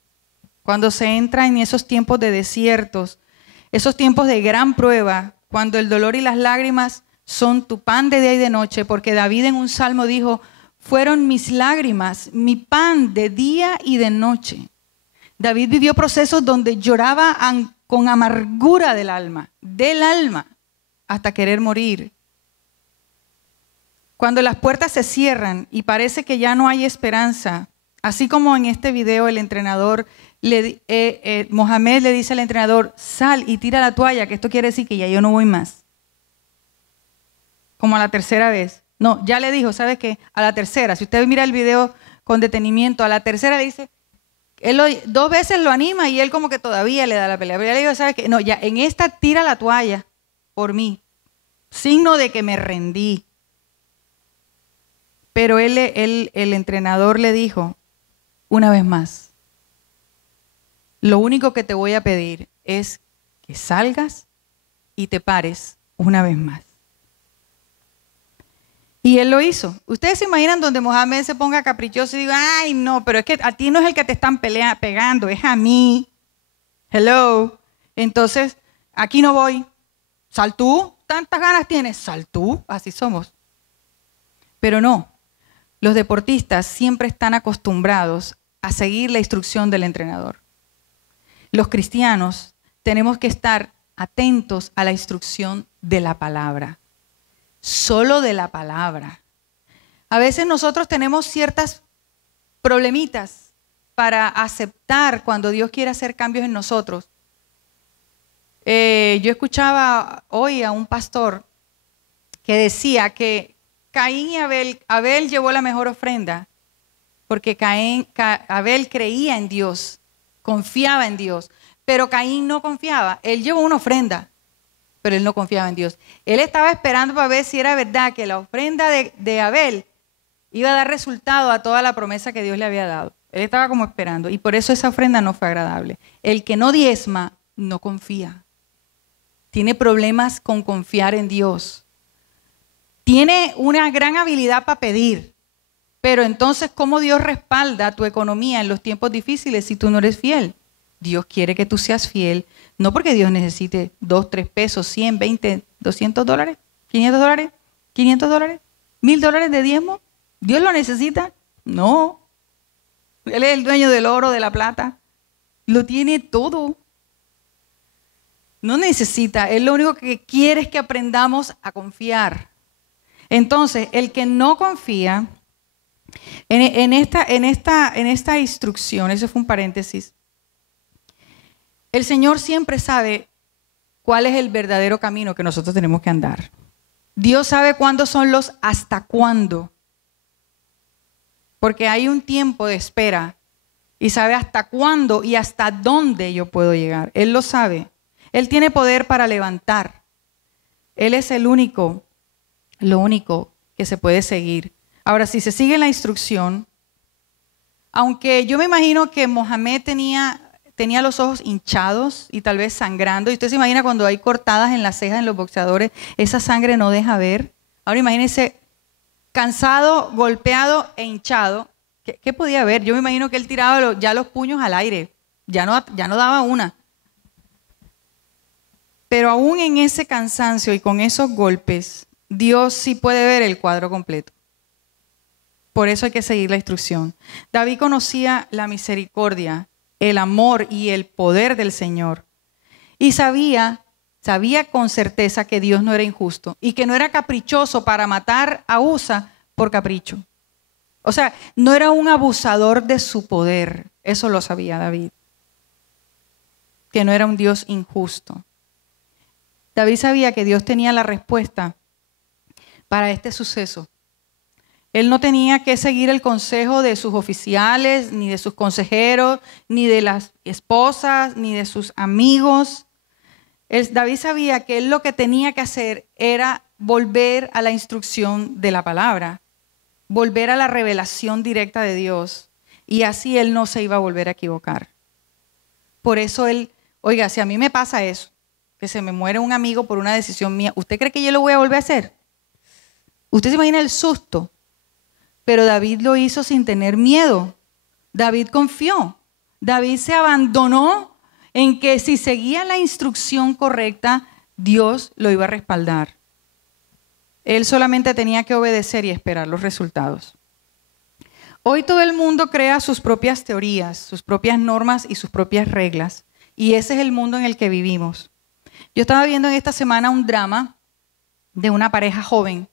Cuando se entra en esos tiempos de desiertos, esos tiempos de gran prueba, cuando el dolor y las lágrimas son tu pan de día y de noche, porque David en un salmo dijo, fueron mis lágrimas, mi pan de día y de noche. David vivió procesos donde lloraba con amargura del alma, hasta querer morir. Cuando las puertas se cierran y parece que ya no hay esperanza, así como en este video el entrenador, Mohamed le dice al entrenador, sal y tira la toalla, que esto quiere decir que ya yo no voy más. Como a la tercera vez. No, ya le dijo, ¿sabe qué? A la tercera, si usted mira el video con detenimiento, a la tercera le dice, dos veces lo anima y él como que todavía le da la pelea. Pero ya le digo, ¿sabe qué? No, ya en esta tira la toalla por mí. Signo de que me rendí. Pero el entrenador le dijo, una vez más, lo único que te voy a pedir es que salgas y te pares una vez más. Y él lo hizo. Ustedes se imaginan donde Mohamed se ponga caprichoso y diga, ay no, pero es que a ti no es el que te están pegando, es a mí. Hello. Entonces, aquí no voy. Sal tú, tantas ganas tienes, sal tú, así somos. Pero no, los deportistas siempre están acostumbrados a seguir la instrucción del entrenador. Los cristianos tenemos que estar atentos a la instrucción de la palabra. Solo de la palabra. A veces nosotros tenemos ciertas problemitas para aceptar cuando Dios quiere hacer cambios en nosotros. Yo escuchaba hoy a un pastor que decía que Caín y Abel llevó la mejor ofrenda porque Abel creía en Dios, confiaba en Dios, pero Caín no confiaba. Él llevó una ofrenda, pero él no confiaba en Dios. Él estaba esperando para ver si era verdad que la ofrenda de Abel iba a dar resultado a toda la promesa que Dios le había dado. Él estaba como esperando y por eso esa ofrenda no fue agradable. El que no diezma no confía. Tiene problemas con confiar en Dios. Tiene una gran habilidad para pedir, pero entonces, ¿cómo Dios respalda tu economía en los tiempos difíciles si tú no eres fiel? Dios quiere que tú seas fiel, no porque Dios necesite 2, 3 pesos, 100, 20, 200 dólares, 500 dólares, 500 dólares, 1000 dólares de diezmo. ¿Dios lo necesita? No. Él es el dueño del oro, de la plata. Lo tiene todo. No necesita. Él lo único que quiere es que aprendamos a confiar. Entonces, el que no confía, en esta instrucción, ese fue un paréntesis, el Señor siempre sabe cuál es el verdadero camino que nosotros tenemos que andar. Dios sabe cuándo son los hasta cuándo. Porque hay un tiempo de espera y sabe hasta cuándo y hasta dónde yo puedo llegar. Él lo sabe. Él tiene poder para levantar. Él es lo único que se puede seguir. Ahora, si se sigue la instrucción, aunque yo me imagino que Mohamed tenía los ojos hinchados y tal vez sangrando, y usted se imagina cuando hay cortadas en las cejas en los boxeadores, esa sangre no deja ver. Ahora imagínense, cansado, golpeado e hinchado, ¿qué podía ver? Yo me imagino que él tiraba ya los puños al aire, ya no daba una. Pero aún en ese cansancio y con esos golpes, Dios sí puede ver el cuadro completo. Por eso hay que seguir la instrucción. David conocía la misericordia, el amor y el poder del Señor. Y sabía con certeza que Dios no era injusto y que no era caprichoso para matar a Usa por capricho. O sea, no era un abusador de su poder. Eso lo sabía David. Que no era un Dios injusto. David sabía que Dios tenía la respuesta para este suceso. Él no tenía que seguir el consejo de sus oficiales, ni de sus consejeros, ni de las esposas, ni de sus amigos. David sabía que él lo que tenía que hacer era volver a la instrucción de la palabra, volver a la revelación directa de Dios, y así él no se iba a volver a equivocar. Por eso él, oiga, si a mí me pasa eso, que se me muere un amigo por una decisión mía, ¿usted cree que yo lo voy a volver a hacer? ¿Usted se imagina el susto? Pero David lo hizo sin tener miedo. David confió. David se abandonó en que si seguía la instrucción correcta, Dios lo iba a respaldar. Él solamente tenía que obedecer y esperar los resultados. Hoy todo el mundo crea sus propias teorías, sus propias normas y sus propias reglas. Y ese es el mundo en el que vivimos. Yo estaba viendo en esta semana un drama de una pareja joven,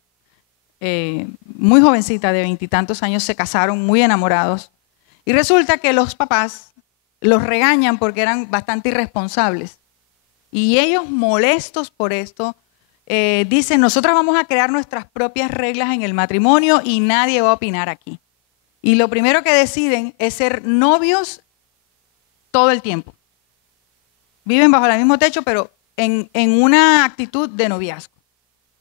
muy jovencita, de 20 y tantos años, se casaron muy enamorados. Y resulta que los papás los regañan porque eran bastante irresponsables. Y ellos, molestos por esto, dicen, nosotros vamos a crear nuestras propias reglas en el matrimonio y nadie va a opinar aquí. Y lo primero que deciden es ser novios todo el tiempo. Viven bajo el mismo techo, pero en una actitud de noviazgo.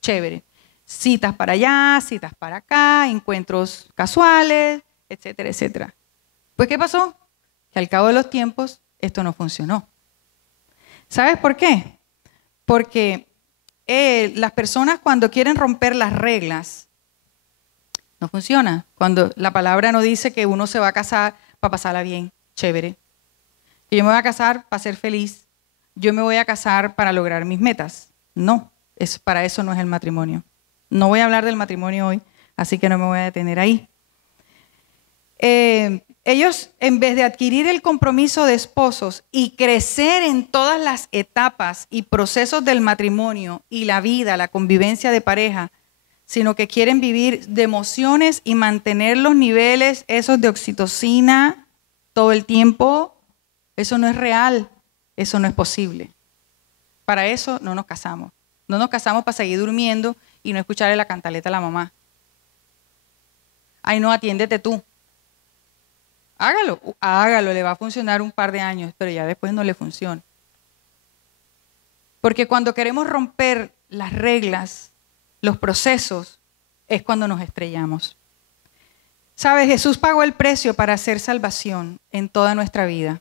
Chévere. Citas para allá, citas para acá, encuentros casuales, etcétera, etcétera. Pues, ¿qué pasó? Que al cabo de los tiempos esto no funcionó. ¿Sabes por qué? Porque las personas, cuando quieren romper las reglas, no funciona. Cuando la palabra no dice que uno se va a casar para pasarla bien, chévere. Que yo me voy a casar para ser feliz. Yo me voy a casar para lograr mis metas. No, para eso no es el matrimonio. No voy a hablar del matrimonio hoy, así que no me voy a detener ahí. Ellos, en vez de adquirir el compromiso de esposos y crecer en todas las etapas y procesos del matrimonio y la vida, la convivencia de pareja, sino que quieren vivir de emociones y mantener los niveles esos de oxitocina todo el tiempo, eso no es real, eso no es posible. Para eso no nos casamos. No nos casamos para seguir durmiendo y no escucharle la cantaleta a la mamá. Ay, no, atiéndete tú. Hágalo, le va a funcionar un par de años, pero ya después no le funciona. Porque cuando queremos romper las reglas, los procesos, es cuando nos estrellamos. ¿Sabes? Jesús pagó el precio para hacer salvación en toda nuestra vida,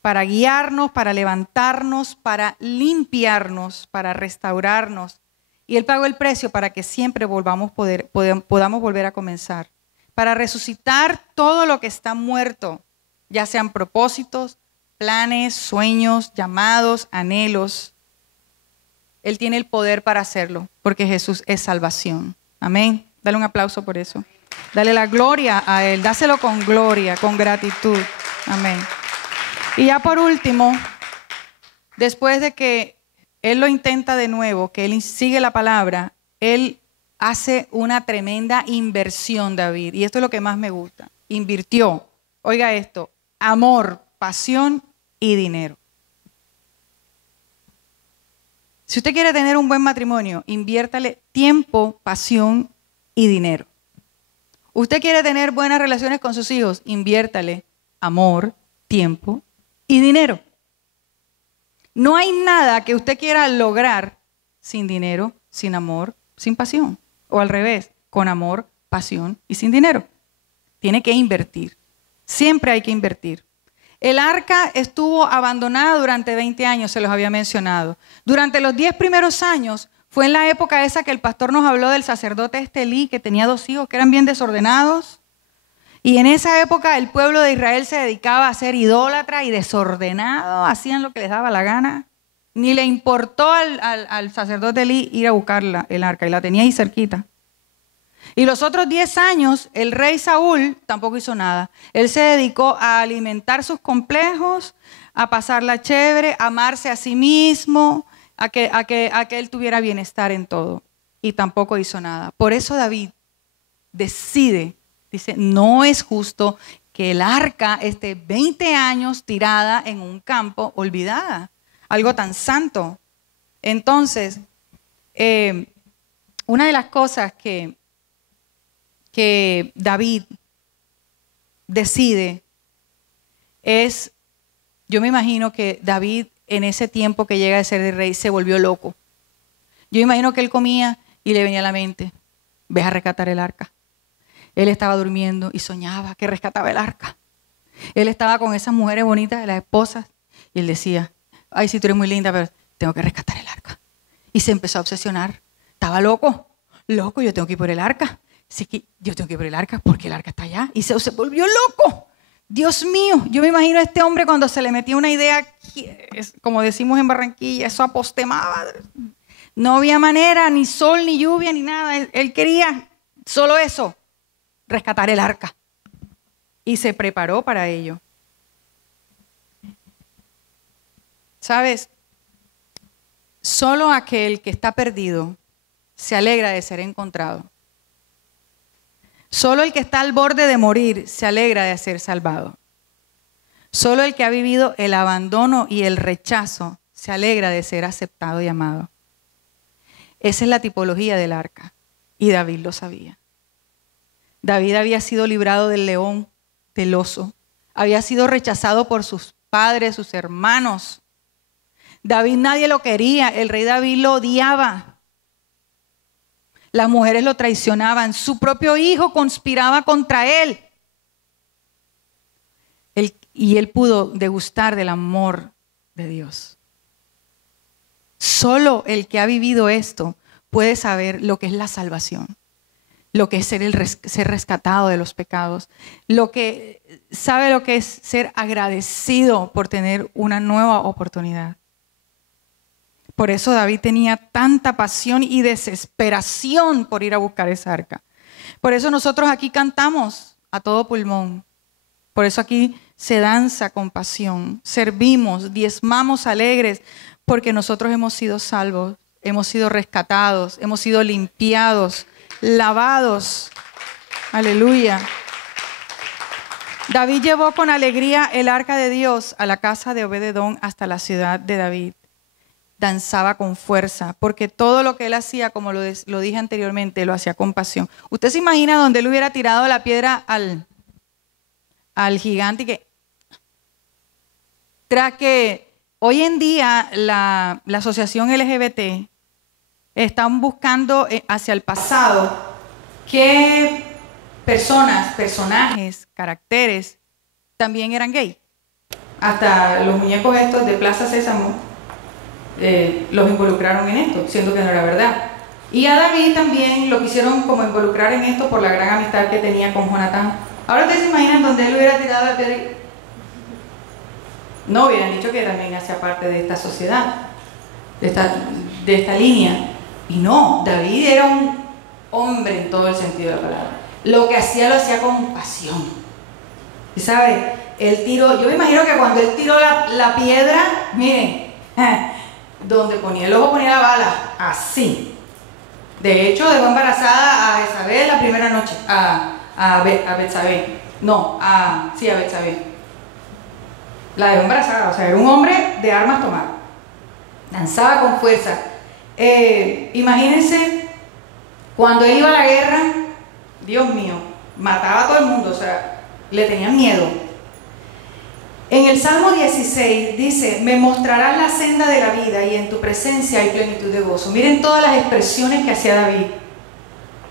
para guiarnos, para levantarnos, para limpiarnos, para restaurarnos. Y Él pagó el precio para que siempre podamos volver a comenzar, para resucitar todo lo que está muerto, ya sean propósitos, planes, sueños, llamados, anhelos. Él tiene el poder para hacerlo, porque Jesús es salvación. Amén. Dale un aplauso por eso. Dale la gloria a Él, dáselo con gloria, con gratitud. Amén. Y ya por último, después de que Él lo intenta de nuevo, que Él sigue la palabra, Él hace una tremenda inversión, David. Y esto es lo que más me gusta. Invirtió, oiga esto, amor, pasión y dinero. Si usted quiere tener un buen matrimonio, inviértale tiempo, pasión y dinero. Usted quiere tener buenas relaciones con sus hijos, inviértale amor, tiempo y dinero. No hay nada que usted quiera lograr sin dinero, sin amor, sin pasión. O al revés, con amor, pasión y sin dinero. Tiene que invertir. Siempre hay que invertir. El arca estuvo abandonada durante 20 años, se los había mencionado. Durante los 10 primeros años, fue en la época esa que el pastor nos habló del sacerdote Elí, que tenía 2 hijos que eran bien desordenados. Y en esa época el pueblo de Israel se dedicaba a ser idólatra y desordenado, hacían lo que les daba la gana. Ni le importó al sacerdote Elí ir a buscar el arca, y la tenía ahí cerquita. Y los otros 10 años, el rey Saúl tampoco hizo nada. Él se dedicó a alimentar sus complejos, a pasarla chévere, a amarse a sí mismo, a que él tuviera bienestar en todo. Y tampoco hizo nada. Por eso David decide Dice, no es justo que el arca esté 20 años tirada en un campo olvidada. Algo tan santo. Entonces, una de las cosas que David decide es, yo me imagino que David en ese tiempo que llega a ser de rey se volvió loco. Yo imagino que él comía y le venía a la mente, ves a rescatar el arca. Él estaba durmiendo y soñaba que rescataba el arca. Él estaba con esas mujeres bonitas, las esposas, y él decía, ay, sí, tú eres muy linda, pero tengo que rescatar el arca. Y se empezó a obsesionar. Estaba loco, yo tengo que ir por el arca. Sí, que yo tengo que ir por el arca porque el arca está allá. Y se volvió loco. Dios mío, yo me imagino a este hombre cuando se le metía una idea, como decimos en Barranquilla, eso apostemaba. No había manera, ni sol, ni lluvia, ni nada. Él quería solo eso, rescatar el arca. Y se preparó para ello. ¿Sabes? Solo aquel que está perdido se alegra de ser encontrado. Solo el que está al borde de morir se alegra de ser salvado. Solo el que ha vivido el abandono y el rechazo se alegra de ser aceptado y amado. Esa es la tipología del arca. Y David lo sabía. David había sido librado del león, del oso. Había sido rechazado por sus padres, sus hermanos. David nadie lo quería. El rey David lo odiaba. Las mujeres lo traicionaban. Su propio hijo conspiraba contra él. Y él pudo degustar del amor de Dios. Solo el que ha vivido esto puede saber lo que es la salvación, lo que es ser rescatado de los pecados, sabe lo que es ser agradecido por tener una nueva oportunidad. Por eso David tenía tanta pasión y desesperación por ir a buscar esa arca. Por eso nosotros aquí cantamos a todo pulmón. Por eso aquí se danza con pasión, servimos, diezmamos alegres, porque nosotros hemos sido salvos, hemos sido rescatados, hemos sido limpiados, lavados. Aleluya. David llevó con alegría el arca de Dios a la casa de Obed-edom hasta la ciudad de David. Danzaba con fuerza, porque todo lo que él hacía, como lo dije anteriormente, lo hacía con pasión. ¿Usted se imagina donde él hubiera tirado la piedra al gigante? Tras que hoy en día la asociación LGBT están buscando hacia el pasado qué personajes, caracteres también eran gay. Hasta los muñecos estos de Plaza Sésamo los involucraron en esto, siendo que no era verdad. Y a David también lo quisieron como involucrar en esto por la gran amistad que tenía con Jonatán. Ahora ustedes se imaginan donde él hubiera tirado la piedra. No hubieran dicho que también hacía parte de esta sociedad, de esta línea. Y no, David era un hombre en todo el sentido de la palabra. Lo que hacía lo hacía con pasión. ¿Y sabe? Él tiró, yo me imagino que cuando él tiró la piedra, miren, donde ponía el ojo ponía la bala, así. De hecho, dejó embarazada a Jezabel la primera noche, a Betsabé. No, a Betsabé. La dejó embarazada, o sea, era un hombre de armas tomar. Danzaba con fuerza. Imagínense, cuando él iba a la guerra, Dios mío, mataba a todo el mundo, o sea, le tenían miedo. En el Salmo 16 dice, me mostrarás la senda de la vida y en tu presencia hay plenitud de gozo. Miren todas las expresiones que hacía David.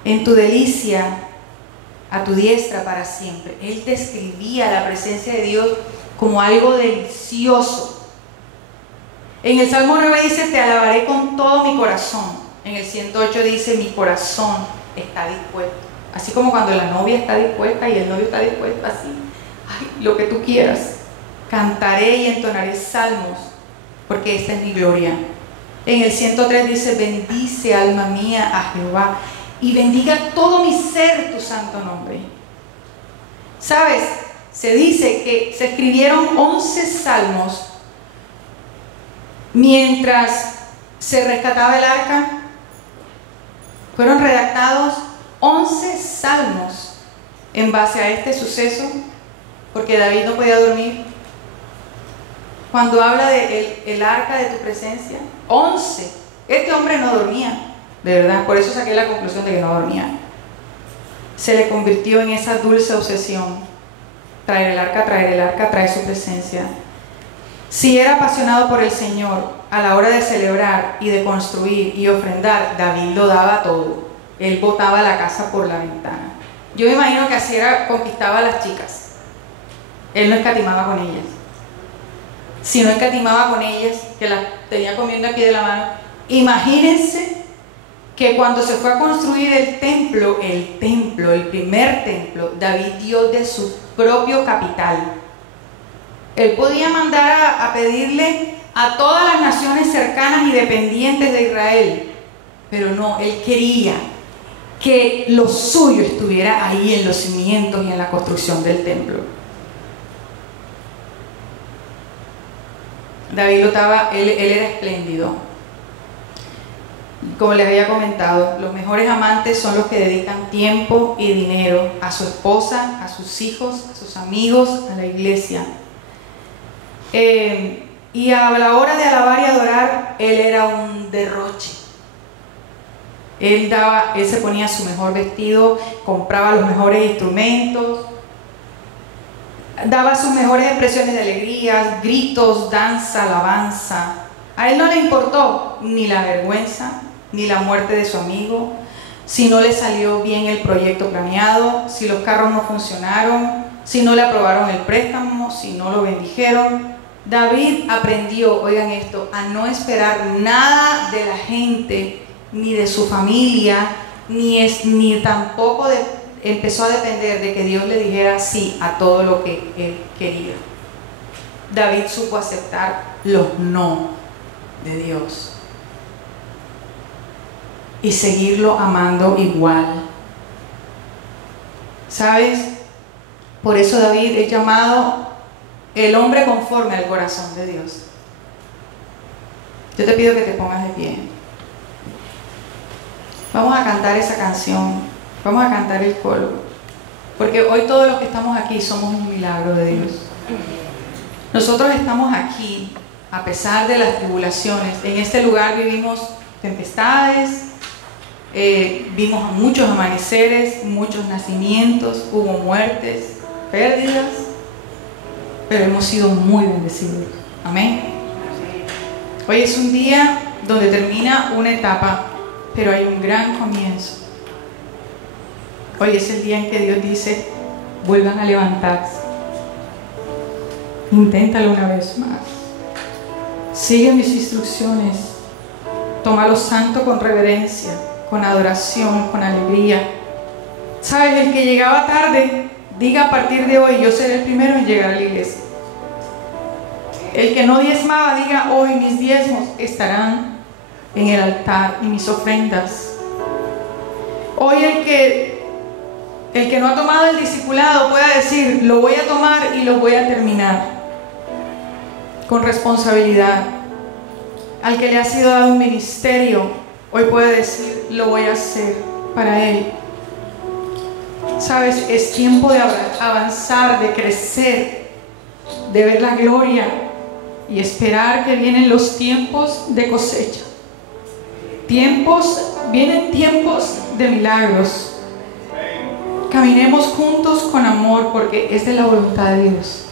En tu delicia, a tu diestra para siempre. Él describía la presencia de Dios como algo delicioso. En el Salmo 9 dice, te alabaré con todo mi corazón. En el 108 dice, mi corazón está dispuesto. Así como cuando la novia está dispuesta y el novio está dispuesto, así. Ay, lo que tú quieras. Cantaré y entonaré salmos, porque esta es mi gloria. En el 103 dice, bendice alma mía a Jehová y bendiga todo mi ser tu santo nombre. ¿Sabes? Se dice que se escribieron 11 salmos mientras se rescataba el arca. Fueron redactados 11 salmos en base a este suceso, porque David no podía dormir. Cuando habla de el arca de tu presencia, 11. Este hombre no dormía, de verdad, por eso saqué la conclusión de que no dormía. Se le convirtió en esa dulce obsesión. Traer el arca, traer su presencia. Si era apasionado por el Señor, a la hora de celebrar y de construir y ofrendar, David lo daba todo. Él botaba la casa por la ventana. Yo me imagino que así era, conquistaba a las chicas. Él no escatimaba con ellas. Si no escatimaba con ellas, que las tenía comiendo aquí de la mano. Imagínense que cuando se fue a construir el primer templo, David dio de su propio capital. Él podía mandar a pedirle a todas las naciones cercanas y dependientes de Israel, pero no, él quería que lo suyo estuviera ahí en los cimientos y en la construcción del templo. David él era espléndido. Como les había comentado, los mejores amantes son los que dedican tiempo y dinero a su esposa, a sus hijos, a sus amigos, a la iglesia. Y a la hora de alabar y adorar, él era un derroche. Él se ponía su mejor vestido, compraba los mejores instrumentos, daba sus mejores expresiones de alegría, gritos, danza, alabanza. A él no le importó ni la vergüenza, ni la muerte de su amigo, si no le salió bien el proyecto planeado, si los carros no funcionaron, si no le aprobaron el préstamo, si no lo bendijeron. David aprendió, oigan esto, a no esperar nada de la gente, ni de su familia, ni tampoco empezó a depender de que Dios le dijera sí a todo lo que él quería. David supo aceptar los no de Dios y seguirlo amando igual. ¿Sabes? Por eso David es llamado el hombre conforme al corazón de Dios. Yo te pido que te pongas de pie. Vamos a cantar esa canción. Vamos a cantar el coro. Porque hoy todos los que estamos aquí somos un milagro de Dios. Nosotros estamos aquí a pesar de las tribulaciones. En este lugar vivimos tempestades, vimos muchos amaneceres, muchos nacimientos, hubo muertes, pérdidas, pero hemos sido muy bendecidos. Amén. Hoy es un día donde termina una etapa, pero hay un gran comienzo. Hoy es el día en que Dios dice, vuelvan a levantarse. Inténtalo una vez más. Sigue mis instrucciones. Toma lo santo con reverencia, con adoración, con alegría. ¿Sabes? El que llegaba tarde, diga a partir de hoy, yo seré el primero en llegar a la iglesia. El que no diezmaba, diga hoy mis diezmos estarán en el altar y mis ofrendas. Hoy el que no ha tomado el discipulado pueda decir, lo voy a tomar y lo voy a terminar con responsabilidad. Al que le ha sido dado un ministerio, hoy puede decir, lo voy a hacer para Él. Sabes, es tiempo de avanzar, de crecer, de ver la gloria y esperar que vienen los tiempos de cosecha. Vienen tiempos de milagros. Caminemos juntos con amor porque es de la voluntad de Dios.